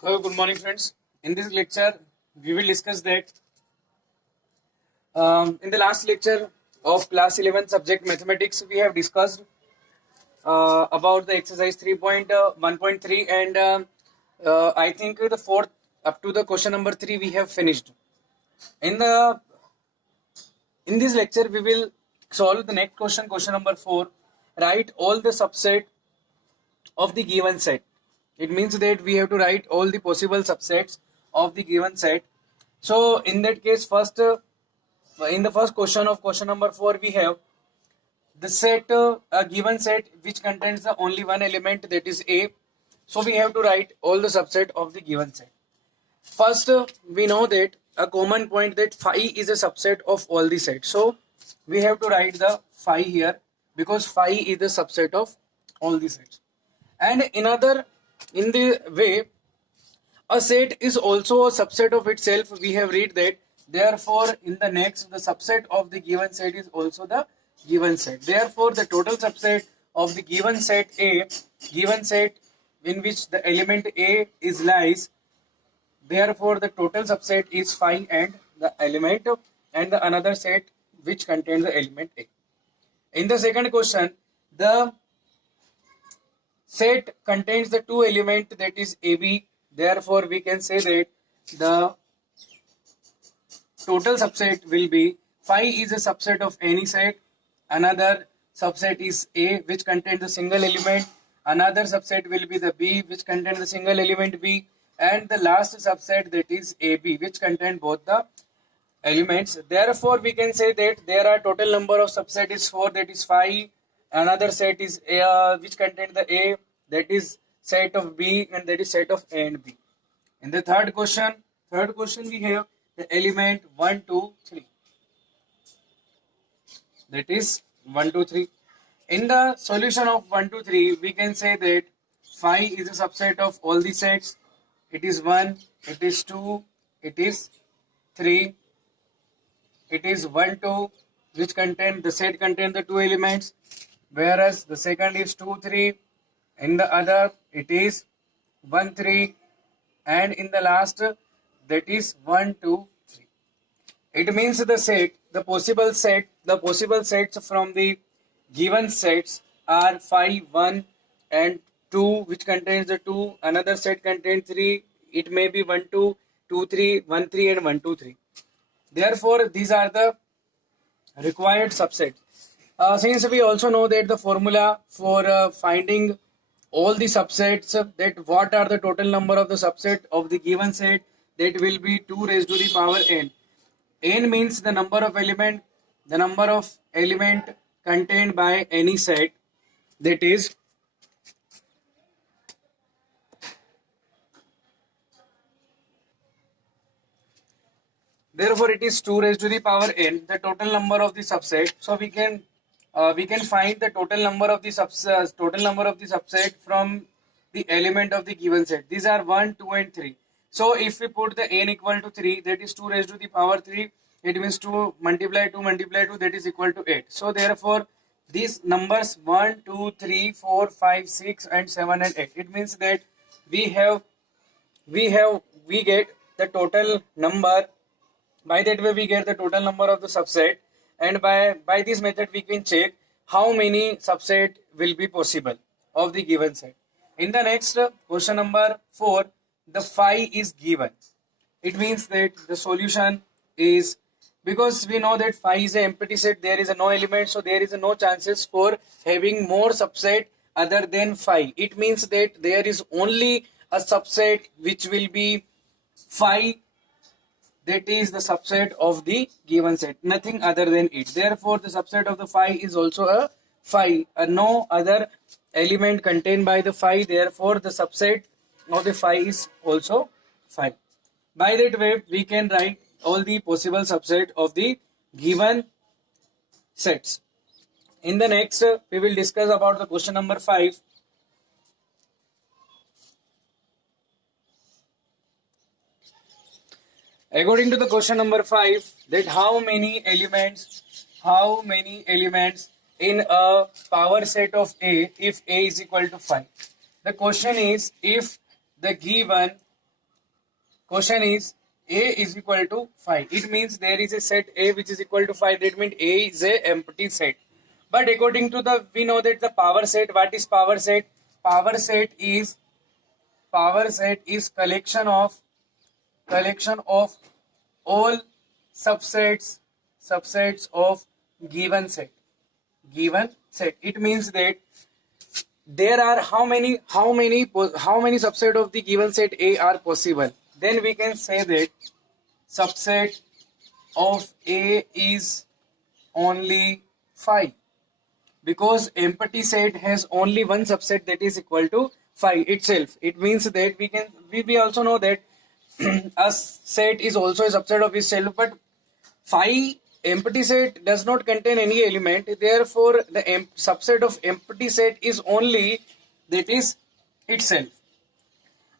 Hello, good morning, friends. In this lecture, we will discuss that in the last lecture of class 11 subject mathematics, we have discussed about the exercise 3.1.3, and I think the fourth up to the question number 3 we have finished. In this lecture, we will solve the next question, question number 4. Write all the subset of the given set. It means that we have to write all the possible subsets of the given set. So in that case, first in the first question of question number 4, we have the set, a given set which contains the only one element, that is A. So we have to write all the subset of the given set. First, we know that a common point that phi is a subset of all the sets. So we have to write the phi here because phi is the subset of all the sets. And in the way, a set is also a subset of itself. We have read that. Therefore, in the next, the subset of the given set is also the given set. Therefore, the total subset of the given set A, given set in which the element A is lies. Therefore, the total subset is phi and the element and the another set which contains the element A. In the second question, the set contains the two element, that is AB. Therefore, we can say that the total subset will be phi is a subset of any set. Another subset is A, which contains the single element. Another subset will be the B, which contains the single element B. And the last subset, that is AB, which contains both the elements. Therefore, we can say that there are total number of subset is 4, that is phi. Another set is A, which contains the A, that is set of B, and that is set of A and B. In the third question we have the element 1, 2, 3. That is 1, 2, 3. In the solution of 1, 2, 3, we can say that phi is a subset of all the sets. It is 1, it is 2, it is 3, it is 1, 2, which contain the set contain the two elements, whereas the second is 2, 3. In the other, it is 1, 3, and in the last, that is 1, 2, 3. It means the possible sets from the given sets are phi 1 and 2, which contains the 2. Another set contains 3. It may be 1, 2, 2, 3, 1, 3, and 1, 2, 3. Therefore, these are the required subsets. Since we also know that the formula for finding all the subsets, that what are the total number of the subset of the given set, that will be 2 raised to the power n. N means the number of element contained by any set, that is therefore it is 2 raised to the power n, the total number of the subset. So we can find the total number of the subset from the element of the given set. These are 1, 2, and 3. So if we put the n equal to 3, that is 2 raised to the power 3. It means 2 multiply 2 multiply 2, that is equal to 8. So therefore these numbers 1, 2, 3, 4, 5, 6, and 7 and 8. It means that we get the total number. By that way, we get the total number of the subset, and by this method we can check how many subset will be possible of the given set. In the next question number 4, the phi is given. It means that the solution is, because we know that phi is an empty set, there is no element, so there is no chances for having more subset other than phi. It means that there is only a subset which will be phi, that is the subset of the given set, nothing other than it. Therefore, the subset of the phi is also a phi, no other element contained by the phi. Therefore, the subset of the phi is also phi. By that way, we can write all the possible subset of the given sets. In the next, we will discuss about the question number 5. According to the question number 5, that how many elements in a power set of A if A is equal to 5. The question is, if the given question is A is equal to 5. It means there is a set A which is equal to 5. That means A is a empty set. But according to the, we know that the power set, what is power set? Power set is collection of all subsets of given set. It means that there are how many subset of the given set A are possible. Then we can say that subset of A is only 5, because empty set has only one subset that is equal to 5 itself. It means that we also know that a set is also a subset of itself, but 5 empty set does not contain any element. Therefore the subset of empty set is only that is itself.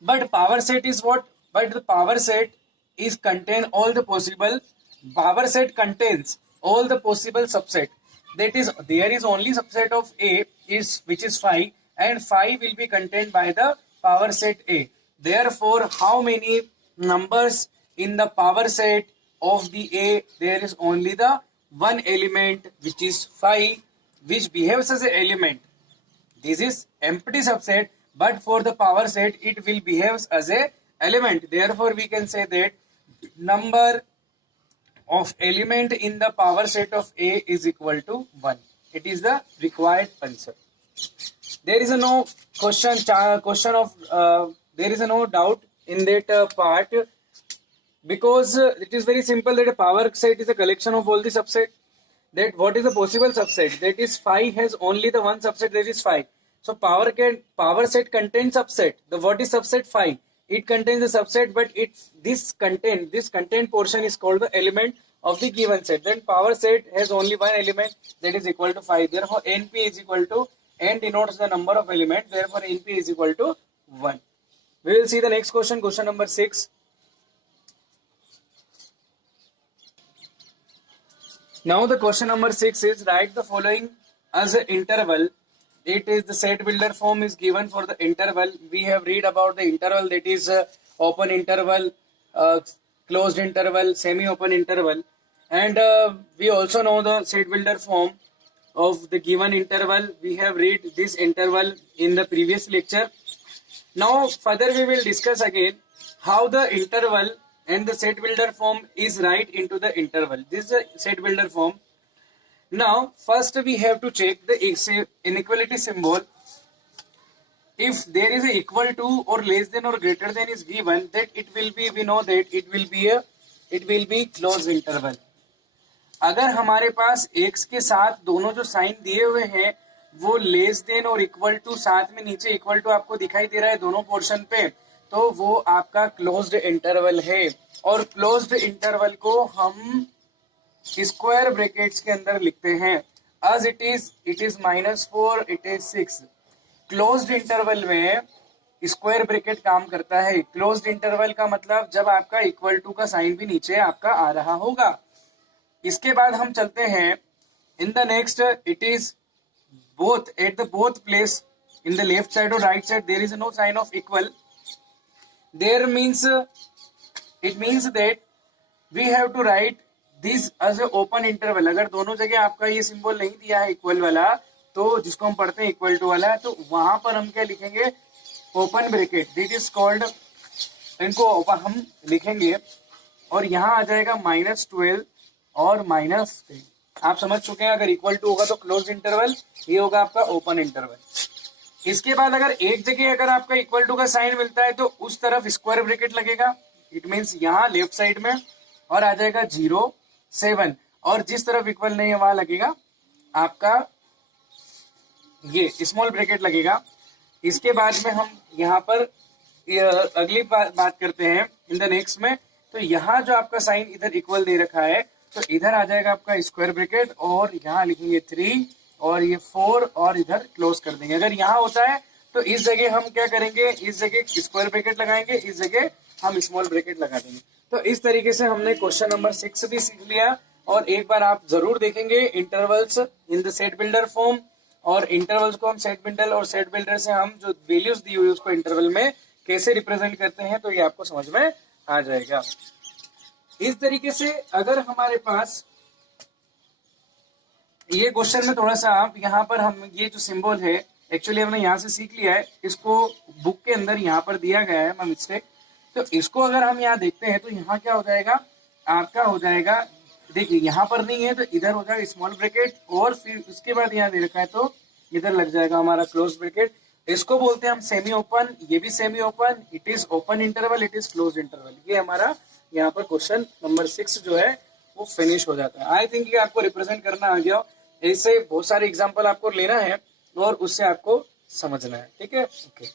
But power set is what? But the power set is contains all the possible subset. That is, there is only subset of A which is 5, and 5 will be contained by the power set A. Therefore, how many numbers in the power set of the A? There is only the one element which is 5, which behaves as an element. This is empty subset, but for the power set it will behaves as a element. Therefore, we can say that number of element in the power set of A is equal to 1. It is the required answer. There is no there is no doubt in that part, because it is very simple that a power set is a collection of all the subset. That what is the possible subset? That is 5 has only the one subset, that is 5. So power set contains subset. What is subset? 5. It contains the subset, but this contained portion is called the element of the given set. Then power set has only one element, that is equal to 5. Therefore NP is equal to, N denotes the number of elements. Therefore NP is equal to 1. We will see the next question number 6. Now the question number 6 is, write the following as an interval. It is the set builder form is given for the interval. We have read about the interval, that is open interval, closed interval, semi-open interval, and we also know the set builder form of the given interval. We have read this interval in the previous lecture. Now further we will discuss again how the interval and the set builder form is write into the interval. This is a set builder form. Now first we have to check the inequality symbol. If there is a equal to or less than or greater than is given, that it will be, we know that it will be closed interval. अगर हमारे पास x के साथ दोनों जो sign दिए हुए हैं वो लेस देन और इक्वल टू, साथ में नीचे इक्वल टू आपको दिखाई दे रहा है दोनों पोर्शन पे, तो वो आपका क्लोज्ड इंटरवल है. और क्लोज्ड इंटरवल को हम स्क्वायर ब्रैकेट्स के अंदर लिखते हैं. as it is -4, it is 6. Closed interval में स्क्वायर ब्रैकेट काम करता है. क्लोज्ड इंटरवल का मतलब जब आपका इक्वल टू का साइन भी नीचे आपका आ रहा होगा. इसके बाद हम चलते हैं in the next. It is both at the both place in the left side or right side there is no sign of equal. There means it means that we have to write this as a open interval. अगर दोनों जगह आपका ये symbol नहीं दिया है equal वाला, तो जिसको हम पढ़ते हैं इक्वल टू वाला, तो वहां पर हम क्या लिखेंगे? Open bracket. That is called, इनको हम लिखेंगे और यहाँ आ जाएगा -12 और -10. आप समझ चुके हैं. अगर इक्वल टू होगा तो क्लोज इंटरवल, ये होगा आपका ओपन इंटरवल. इसके बाद अगर एक जगह अगर आपका इक्वल टू का साइन मिलता है तो उस तरफ स्क्वायर ब्रैकेट लगेगा. इट मींस यहाँ लेफ्ट साइड में, और आ जाएगा 0, 7, और जिस तरफ इक्वल नहीं है वहां लगेगा आपका ये स्मॉल ब्रैकेट लगेगा. इसके बाद में हम यहाँ पर अगली बात करते हैं इन द नेक्स्ट में. तो यहाँ जो आपका साइन इधर इक्वल दे रखा है, तो इधर आ जाएगा आपका स्क्वायर ब्रैकेट, और यहाँ लिखेंगे 3 और ये 4 और इधर क्लोज कर देंगे. अगर यहाँ होता है तो इस जगह हम क्या करेंगे? इस जगह स्क्वायर ब्रैकेट लगाएंगे, इस जगह हम स्मॉल ब्रैकेट लगा देंगे. तो इस तरीके से हमने क्वेश्चन नंबर 6 भी सीख लिया. और एक बार आप जरूर देखेंगे intervals in the set builder form, और इंटरवल्स को हम सेट बिल्डर और सेट बिल्डर से हम जो वैल्यूज दी हुई उसको इंटरवल में कैसे रिप्रेजेंट करते हैं, तो ये आपको समझ में आ जाएगा। इस तरीके से अगर हमारे पास ये क्वेश्चन में थोड़ा सा आप यहाँ पर हम ये जो सिंबल है एक्चुअली हमने यहाँ से सीख लिया है, इसको बुक के अंदर यहाँ पर दिया गया है मैं मिस्टेक, तो इसको अगर हम यहाँ देखते हैं तो यहाँ क्या हो जाएगा, आपका हो जाएगा, देखिए यहाँ पर नहीं है तो इधर हो जाएगा स्मॉल ब्रैकेट और फिर उसके बाद यहाँ दे रखा है तो इधर लग जाएगा हमारा क्लोज ब्रैकेट। इसको बोलते हैं हम सेमी ओपन, ये भी semi open, it is open interval, it is close interval. ये हमारा यहाँ पर क्वेश्चन नंबर 6 जो है वो फिनिश हो जाता है। आई थिंक ये आपको रिप्रेजेंट करना आ गया। ऐसे बहुत सारे एग्जाम्पल आपको लेना है और उससे आपको समझना है, ठीक है, ओके।